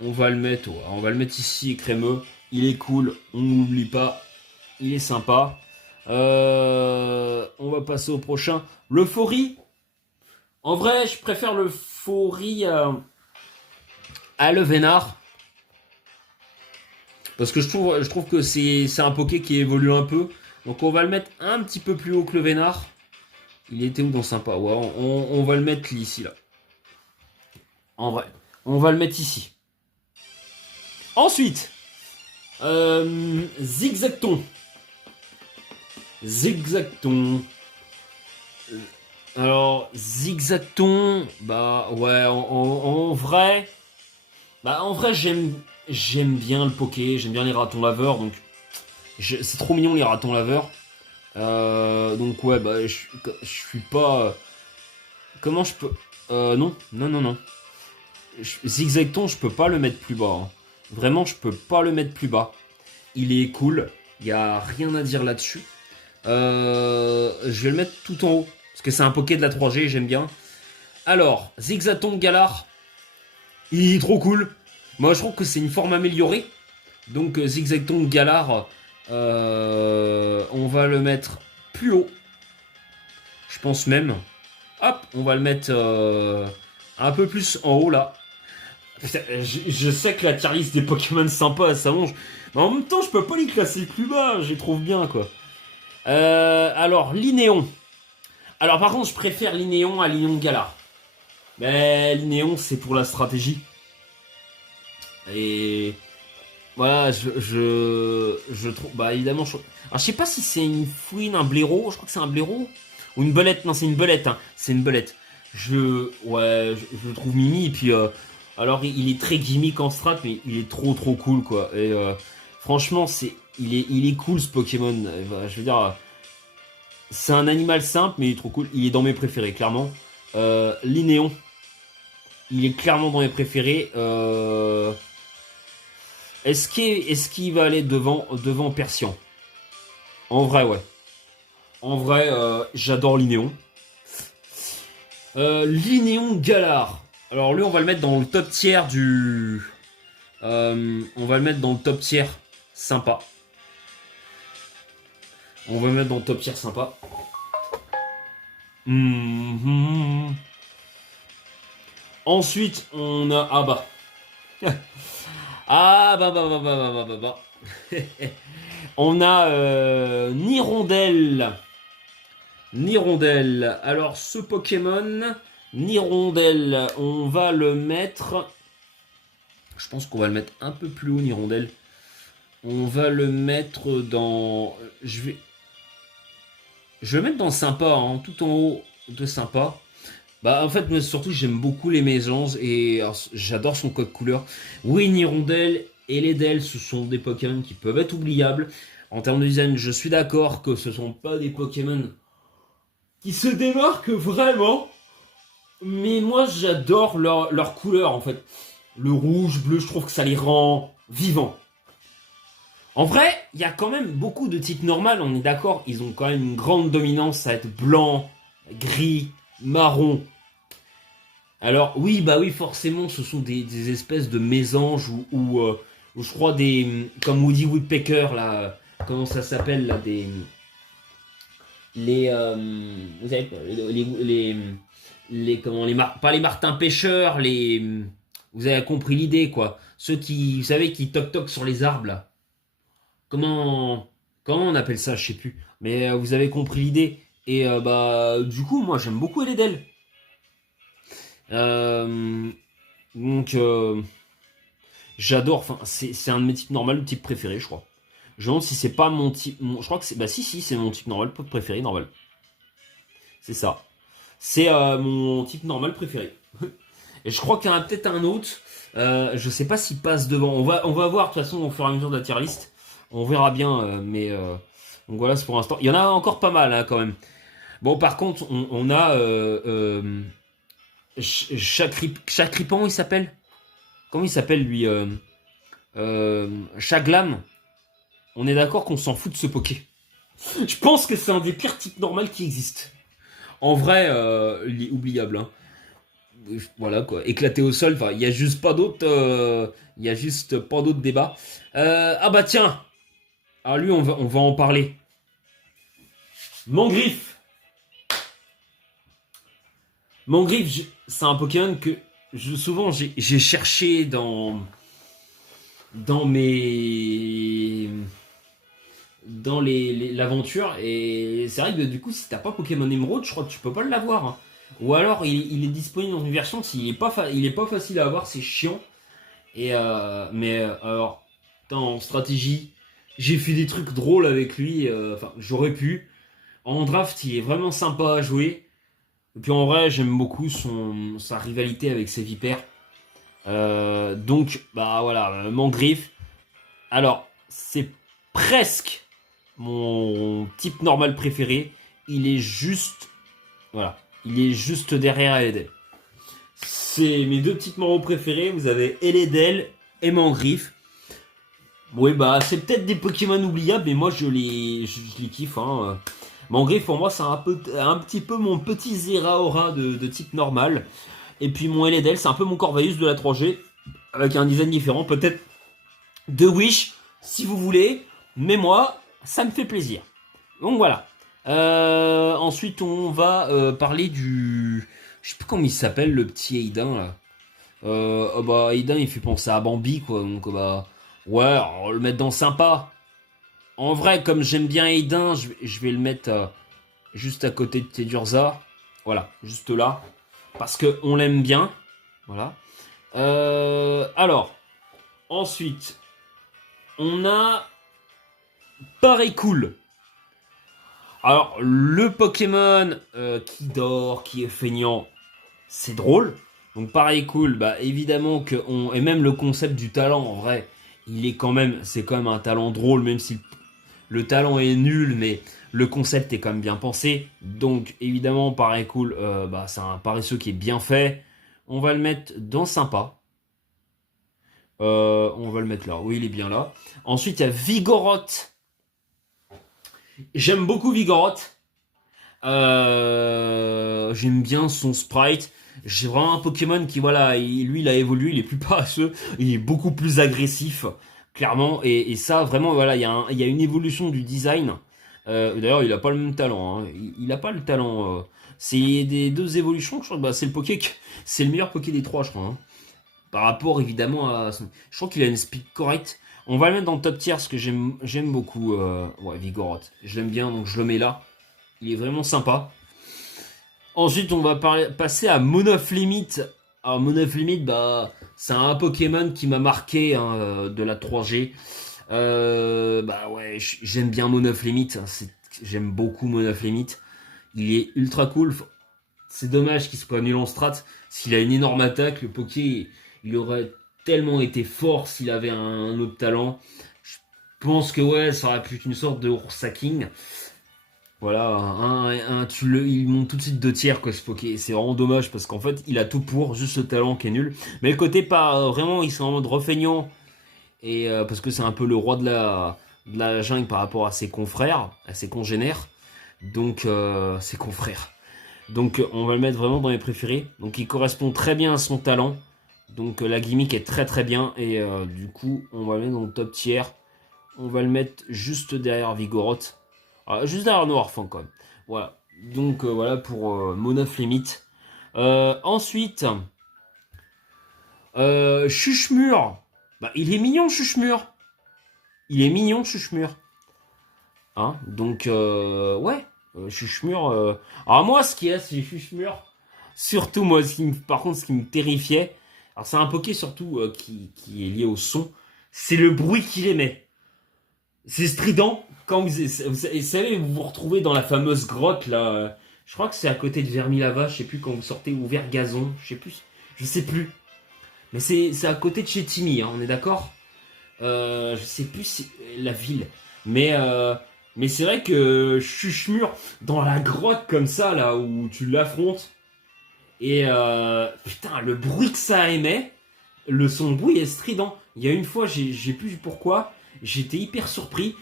On va le mettre ici, Écrémeux. Il est cool, on n'oublie pas. Il est sympa. On va passer au prochain. Le Faury. En vrai, je préfère le Faury à le Vénard. Parce que je trouve que c'est un Poké qui évolue un peu. Donc on va le mettre un petit peu plus haut que le Vénard. Il était où dans Sympa? Ouais, on va le mettre ici, là. En vrai. On va le mettre ici. Ensuite. Zigzacton. Zigzacton. Alors, Zigzacton. Bah, ouais, en vrai. Bah, en vrai, j'aime bien le Poké. J'aime bien les ratons laveurs. Donc, c'est trop mignon, les ratons laveurs. Donc, ouais, bah, je suis pas. Comment je peux. Non. Zigzacton, je peux pas le mettre plus bas. Hein. Vraiment, je peux pas le mettre plus bas. Il est cool. Il n'y a rien à dire là-dessus. Je vais le mettre tout en haut. Parce que c'est un Poké de la 3G, j'aime bien. Alors, Zigzaton Galar. Il est trop cool. Moi, je trouve que c'est une forme améliorée. Donc, Zigzaton Galar, on va le mettre plus haut. Je pense même. Hop, on va le mettre un peu plus en haut, là. Putain, je sais que la tier list des Pokémon sympas, elle s'allonge. Mais en même temps, je peux pas les classer plus bas. Je les trouve bien, quoi. Alors, Linéon. Alors, par contre, je préfère Linéon à Linéon Galar. Mais Linéon, c'est pour la stratégie. Et voilà, je trouve. Bah, évidemment, alors, je sais pas si c'est une fouine, un blaireau. Je crois que c'est un blaireau. Ou une belette. Non, c'est une belette. Hein. C'est une belette. Ouais, je le trouve mimi. Et puis, alors, il est très gimmick en strat, mais il est trop cool, quoi. Et franchement, il est cool ce Pokémon. Je veux dire, c'est un animal simple, mais il est trop cool. Il est dans mes préférés, clairement. Linéon. Il est clairement dans mes préférés. Est-ce qu'il va aller devant Persian? En vrai, ouais. En vrai, j'adore Linéon. Linéon Galar. Alors lui, on va le mettre dans le top tiers du... on va le mettre dans le top tiers sympa. On va le mettre dans le top tiers sympa. Ensuite, on a... Ah bah. Ah bah. On a Nirondelle. Nirondelle. Alors, ce Pokémon, Nirondelle, on va le mettre... Je pense qu'on va le mettre un peu plus haut, Nirondelle. On va le mettre dans... Je vais le mettre dans sympa, hein, tout en haut de sympa. Bah en fait, moi, surtout j'aime beaucoup les mésanges et j'adore son code couleur. Oui, Nirondelle et Ledel, ce sont des Pokémon qui peuvent être oubliables. En termes de design, je suis d'accord que ce sont pas des Pokémon qui se démarquent vraiment. Mais moi j'adore leur couleur en fait. Le rouge, bleu, je trouve que ça les rend vivants. En vrai, il y a quand même beaucoup de types normales, on est d'accord. Ils ont quand même une grande dominance à être blanc, gris, marron. Alors oui, bah oui, forcément, ce sont des espèces de mésanges ou je crois des comme Woody Woodpecker là, comment ça s'appelle là, des les vous savez les comment pas les martins pêcheurs, les vous avez compris l'idée quoi, ceux qui vous savez qui toc toc sur les arbres là. Comment comment on appelle ça, je sais plus, mais vous avez compris l'idée. Et bah du coup, moi j'aime beaucoup Eledel. Euh, donc, j'adore. Enfin, c'est un de mes types normaux, le type préféré, je crois. Je me demande si c'est pas mon type. Je crois que c'est. Bah, si, c'est mon type normal préféré, normal. C'est ça. C'est mon type normal préféré. Et je crois qu'il y en a peut-être un autre. Je sais pas s'il passe devant. On va voir de toute façon au fur et à mesure de la tier list. On verra bien. Donc voilà, c'est pour l'instant. Il y en a encore pas mal hein, quand même. Bon, par contre, on a Chakripan, il s'appelle. Comment il s'appelle lui Chaglam. On est d'accord qu'on s'en fout de ce Poké. Je pense que c'est un des pires types normaux qui existent. En vrai, il est oubliable. Hein. Voilà quoi. Éclaté au sol, il y a juste pas d'autres. Il y a juste pas d'autres débats. Ah bah tiens. Ah lui, on va en parler. Mangriffe. Mangriffe, c'est un Pokémon que souvent j'ai cherché dans mes dans l'aventure et c'est vrai que du coup si t'as pas Pokémon Emerald je crois que tu peux pas l'avoir hein. Ou alors il est disponible dans une version s'il est pas il est pas facile à avoir, c'est chiant et alors en stratégie j'ai fait des trucs drôles avec lui, enfin j'aurais pu en draft il est vraiment sympa à jouer et puis en vrai j'aime beaucoup sa rivalité avec ses vipères. Donc, bah voilà, Mangriffe. Alors, c'est presque mon type normal préféré. Il est juste, voilà, il est juste derrière Eledel. C'est mes deux types normaux préférés. Vous avez Eledel et Mangriffe. Oui, bah, c'est peut-être des Pokémon oubliables, mais moi je les kiffe. Hein. Mangriffe, pour moi, c'est un petit peu mon petit Zeraora de type normal. Et puis mon Eledel, c'est un peu mon Corvallis de la 3G, avec un design différent, peut-être de Wish, si vous voulez, mais moi, ça me fait plaisir. Donc voilà. Ensuite, on va parler du... Je sais plus comment il s'appelle, le petit Aiden, là. Oh bah, Aiden, il fait penser à Bambi, quoi, donc bah... Ouais, on va le mettre dans sympa. En vrai, comme j'aime bien Aiden, je vais le mettre juste à côté de Tedurza. Voilà, juste là. Parce qu'on l'aime bien. Voilà. Alors, ensuite, on a Pareil Cool. Alors, le Pokémon qui dort, qui est feignant, c'est drôle. Donc, Pareil Cool, bah évidemment que et même le concept du talent, en vrai, c'est quand même un talent drôle, même si le talent est nul, mais le concept est quand même bien pensé. Donc, évidemment, Pareil Cool, bah c'est un paresseux qui est bien fait. On va le mettre dans sympa. On va le mettre là. Oui, il est bien là. Ensuite, il y a Vigoroth. J'aime beaucoup Vigoroth. J'aime bien son sprite. J'ai vraiment un Pokémon qui, voilà, lui, il a évolué. Il est plus paresseux. Il est beaucoup plus agressif, clairement. Et ça, vraiment, voilà, il y a une évolution du design. D'ailleurs, il a pas le même talent. Hein. Il a pas le talent. C'est des deux évolutions. Je crois que bah, c'est c'est le meilleur Poké des trois, je crois. Hein. Par rapport évidemment à je crois qu'il a une speed correcte. On va le mettre dans le top tier parce que j'aime beaucoup ouais, Vigoroth. Je l'aime bien donc je le mets là. Il est vraiment sympa. Ensuite, on va passer à Moon of Limit. Alors, Moon of Limit, bah, c'est un Pokémon qui m'a marqué hein, de la 3G. Bah ouais, j'aime bien Moon of Limit. Hein, j'aime beaucoup Moon of Limit. Il est ultra cool. C'est dommage qu'il soit nul en strat. S'il a une énorme attaque, le Poké, il aurait tellement été fort s'il avait un autre talent. Je pense que ouais, ça aurait pu être une sorte de Ursacking. Voilà, il monte tout de suite 2 tiers quoi ce Poké. C'est vraiment dommage parce qu'en fait, il a tout pour, juste le talent qui est nul. Mais le côté pas vraiment, ils sont en mode refeignant. Et parce que c'est un peu le roi de la jungle par rapport à ses confrères, à ses congénères. Donc, ses confrères. Donc on va le mettre vraiment dans les préférés. Donc il correspond très bien à son talent. Donc la gimmick est très très bien. Et du coup on va le mettre dans le top tier. On va le mettre juste derrière Vigoroth. Juste derrière Noirfang quand même. Voilà. Donc voilà pour Moon of Limit. Ensuite, Chuchemur. Bah, il est mignon Chuchemur. Il est mignon Chuchemur. Hein, donc ouais. Chuchemur. Alors moi, ce qu'il y a, c'est Chuchemur. Surtout moi, par contre, ce qui me terrifiait, alors c'est un Poké surtout qui est lié au son, c'est le bruit qu'il émet. C'est strident. Quand vous savez, vous vous retrouvez dans la fameuse grotte là. Je crois que c'est à côté de Vermilava. Je sais plus quand vous sortez ou vers Gazon. Je sais plus. Mais c'est à côté de chez Timmy. Hein, on est d'accord. Je sais plus la ville. Mais c'est vrai que Chuchemur, dans la grotte comme ça, là, où tu l'affrontes, et putain, le bruit que ça émet, son bruit est strident. Il y a une fois, j'ai plus pourquoi, j'étais hyper surpris.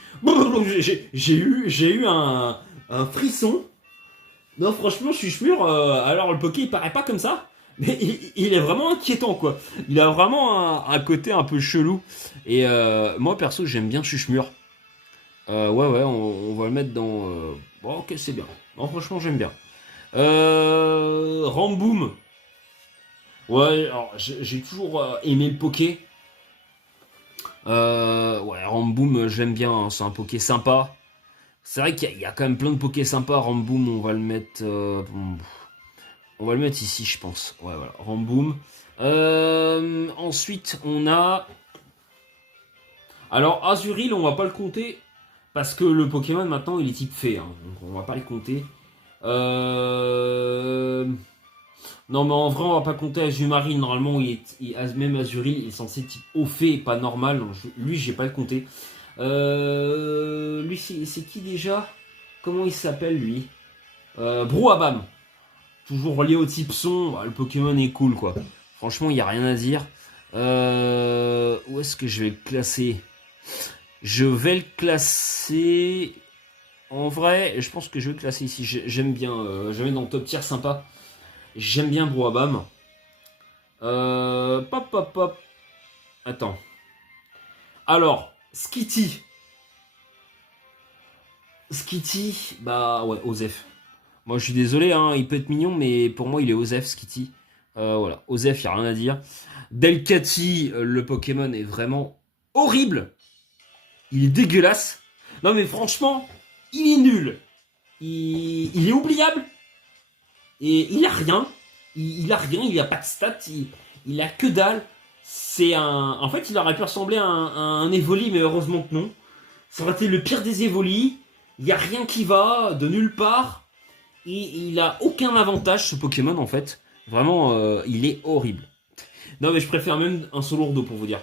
J'ai eu un frisson. Non, franchement, Chuchemur, alors le Poké, il paraît pas comme ça. Mais il est vraiment inquiétant, quoi. Il a vraiment un côté un peu chelou. Et moi, perso, j'aime bien Chuchemur. Ouais, on va le mettre dans... Bon, ok, c'est bien. Non, franchement, j'aime bien. Ramboom. Ouais, alors, j'ai toujours aimé le Poké. Ouais, Ramboom, j'aime bien. Hein, c'est un Poké sympa. C'est vrai qu'il y a quand même plein de Poké sympas. Ramboom, on va le mettre... on va le mettre ici, je pense. Ouais, voilà. Ramboom. Ensuite, on a... Alors, Azuril, on va pas le compter. Parce que le Pokémon maintenant il est type fée, hein, donc on va pas le compter. Non mais en vrai on va pas compter Azumarill, normalement même Azuril il est censé type eau fée et pas normal, donc lui j'ai pas le compté. Lui c'est qui déjà? Comment il s'appelle lui? Brouhabam. Toujours lié au type son, bah, le Pokémon est cool quoi. Franchement il y a rien à dire. Où est-ce que je vais le classer? Je vais le classer... En vrai, je pense que je vais le classer ici. J'aime bien. Je vais dans le top tier sympa. J'aime bien Brouhabam. Pop. Attends. Alors, Skitty. Skitty, bah ouais, Osef. Moi je suis désolé, hein, il peut être mignon, mais pour moi il est Osef, Skitty. Voilà, Osef, il n'y a rien à dire. Delcatty, le Pokémon est vraiment horrible. Il est dégueulasse. Non mais franchement, il est nul. Il est oubliable. Et il a rien. Il a rien, il a pas de stats. Il a que dalle. En fait, il aurait pu ressembler à un Evoli, mais heureusement que non. Ça aurait été le pire des Evoli. Il y a rien qui va, de nulle part. Et il a aucun avantage, ce Pokémon, en fait. Vraiment, il est horrible. Non mais je préfère même un Solourdo pour vous dire.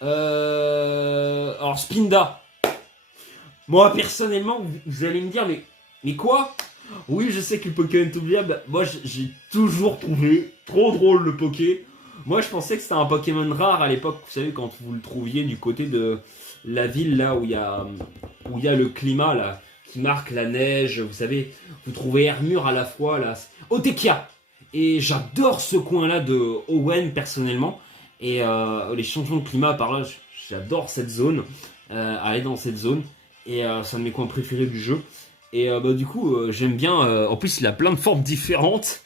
Alors Spinda. Moi personnellement, vous allez me dire mais quoi? Oui, je sais que le Pokémon est oubliable. Moi j'ai toujours trouvé trop drôle le Poké. Moi je pensais que c'était un Pokémon rare à l'époque. Vous savez quand vous le trouviez du côté de la ville là où il y a le climat là qui marque la neige. Vous savez, vous trouvez Hermure à la fois là. Otekia. Et j'adore ce coin-là de Owen personnellement. Et les changements de climat par là, j'adore cette zone. Aller dans cette zone. Et c'est un de mes coins préférés du jeu. Et du coup, j'aime bien. En plus, il a plein de formes différentes.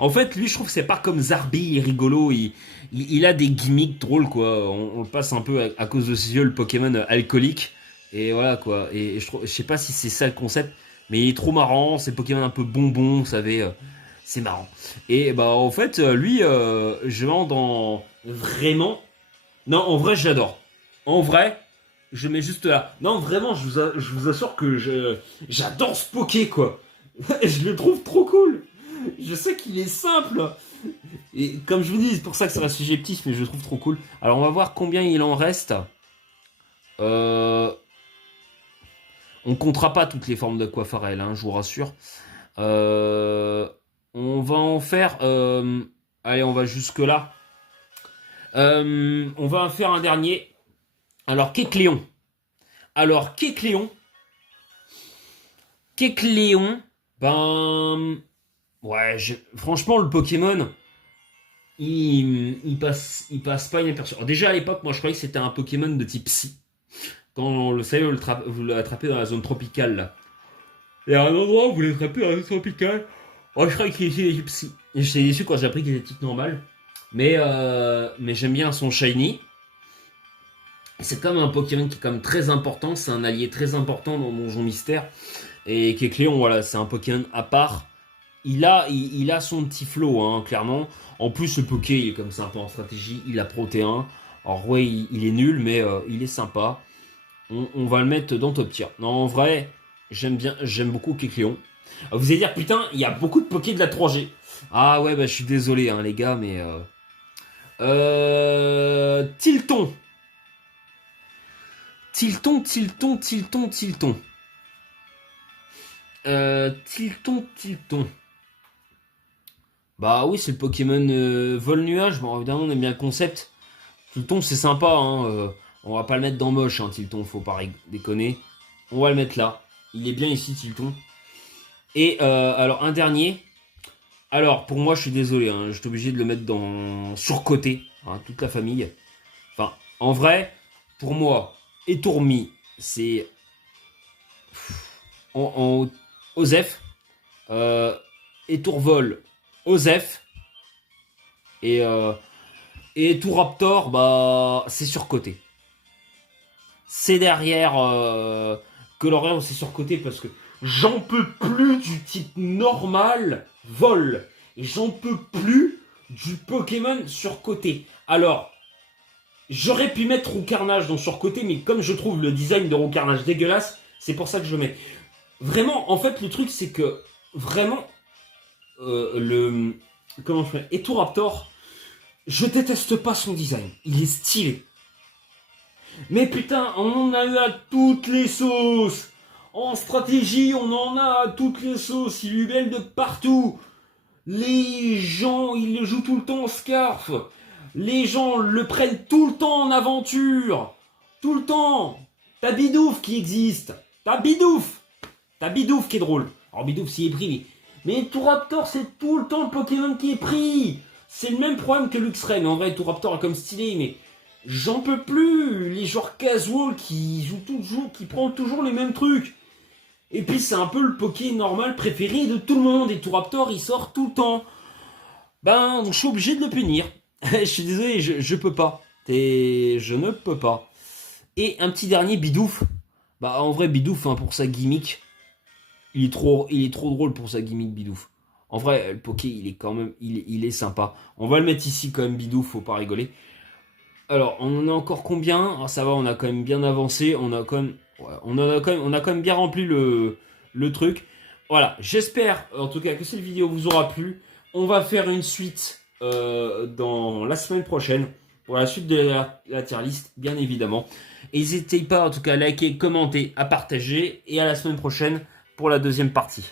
En fait, lui, je trouve que c'est pas comme Zarbi, il est rigolo. Il a des gimmicks drôles, quoi. On le passe un peu à cause de ses yeux, le Pokémon alcoolique. Et voilà, quoi. Et je sais pas si c'est ça le concept. Mais il est trop marrant, c'est Pokémon un peu bonbon, vous savez, c'est marrant. Et bah en fait, lui, je vais dans vraiment. Non, en vrai, j'adore. En vrai, je mets juste là. Non, vraiment, je vous assure que j'adore ce Poké, quoi. Je le trouve trop cool. Je sais qu'il est simple. Et comme je vous dis, c'est pour ça que ça reste subjectif, mais je le trouve trop cool. Alors, on va voir combien il en reste. On comptera pas toutes les formes d'Aquafarel, hein, je vous rassure. On va en faire... allez, on va jusque là. On va en faire un dernier. Alors, Kecléon. Kecléon, ben... Ouais, franchement, le Pokémon, il passe pas inaperçu. Alors, déjà, à l'époque, moi, je croyais que c'était un Pokémon de type Psy. Quand le savez, vous l'attrapez dans la zone tropicale, là. Il y a un endroit où vous l'attrapez dans la zone tropicale. Oh, je croyais qu'il était de type Psy. Et j'étais déçu quand j'ai appris qu'il était type normal. Mais j'aime bien son Shiny. C'est comme un Pokémon qui est quand même très important. C'est un allié très important dans Donjon Mystère. Et Kecléon, voilà, c'est un Pokémon à part. Il a son petit flow, hein, clairement. En plus, le Poké, il est comme sympa en stratégie. Il a Proté 1. Alors, ouais, il est nul, mais il est sympa. On va le mettre dans top tier. Non, en vrai, j'aime beaucoup Kecléon. Vous allez dire, putain, il y a beaucoup de Poké de la 3G. Ah ouais, bah je suis désolé, hein, les gars, mais... Tilton. Tilton. Tilton. Bah oui, c'est le Pokémon vol-nuage. Bon, évidemment, on aime bien le concept. Tilton, c'est sympa, hein. On va pas le mettre dans moche, hein, Tilton, faut pas déconner. On va le mettre là. Il est bien ici, Tilton. Et alors, un dernier. Alors, pour moi, je suis désolé, hein, je suis obligé de le mettre dans surcoté, hein, toute la famille. Enfin, en vrai, pour moi, Étourmi, c'est en Osef. Étourvol, Osef. Et Touraptor, bah, c'est surcoté. C'est derrière Colorian, c'est surcoté parce que j'en peux plus du type normal vol. Et j'en peux plus du Pokémon surcoté. Alors, j'aurais pu mettre Roucarnage dans surcoté, mais comme je trouve le design de Roucarnage dégueulasse, c'est pour ça que je le mets. Vraiment, en fait, le truc, c'est que vraiment, comment je fais, Etoraptor, je déteste pas son design. Il est stylé. Mais putain, on en a eu à toutes les sauces. En stratégie, on en a à toutes les sauces. Il lui mêle de partout. Les gens, ils le jouent tout le temps en scarf. Les gens le prennent tout le temps en aventure. Tout le temps. T'as Bidouf qui existe. T'as Bidouf qui est drôle. Alors Bidouf s'y est pris, mais Touraptor, c'est tout le temps le Pokémon qui est pris. C'est le même problème que Luxray. Mais en vrai, Touraptor est comme stylé, mais j'en peux plus. Les joueurs casual qui jouent toujours, qui prennent toujours les mêmes trucs. Et puis c'est un peu le Poké normal préféré de tout le monde. Et Touraptor, il sort tout le temps. Ben, je suis obligé de le punir. Je suis désolé, je peux pas. Je ne peux pas. Et un petit dernier, Bidouf. Bah, en vrai, Bidouf, hein, pour sa gimmick, il est trop drôle pour sa gimmick, Bidouf. En vrai, le Poké, il est quand même, il est sympa. On va le mettre ici quand même, Bidouf, faut pas rigoler. Alors, on en a encore combien? Alors, ça va, on a quand même bien avancé. On a quand même, ouais, on a quand même bien rempli le truc. Voilà, j'espère en tout cas que cette vidéo vous aura plu. On va faire une suite dans la semaine prochaine pour la suite de la tier list, bien évidemment. N'hésitez pas en tout cas à liker, commenter, à partager et à la semaine prochaine pour la deuxième partie.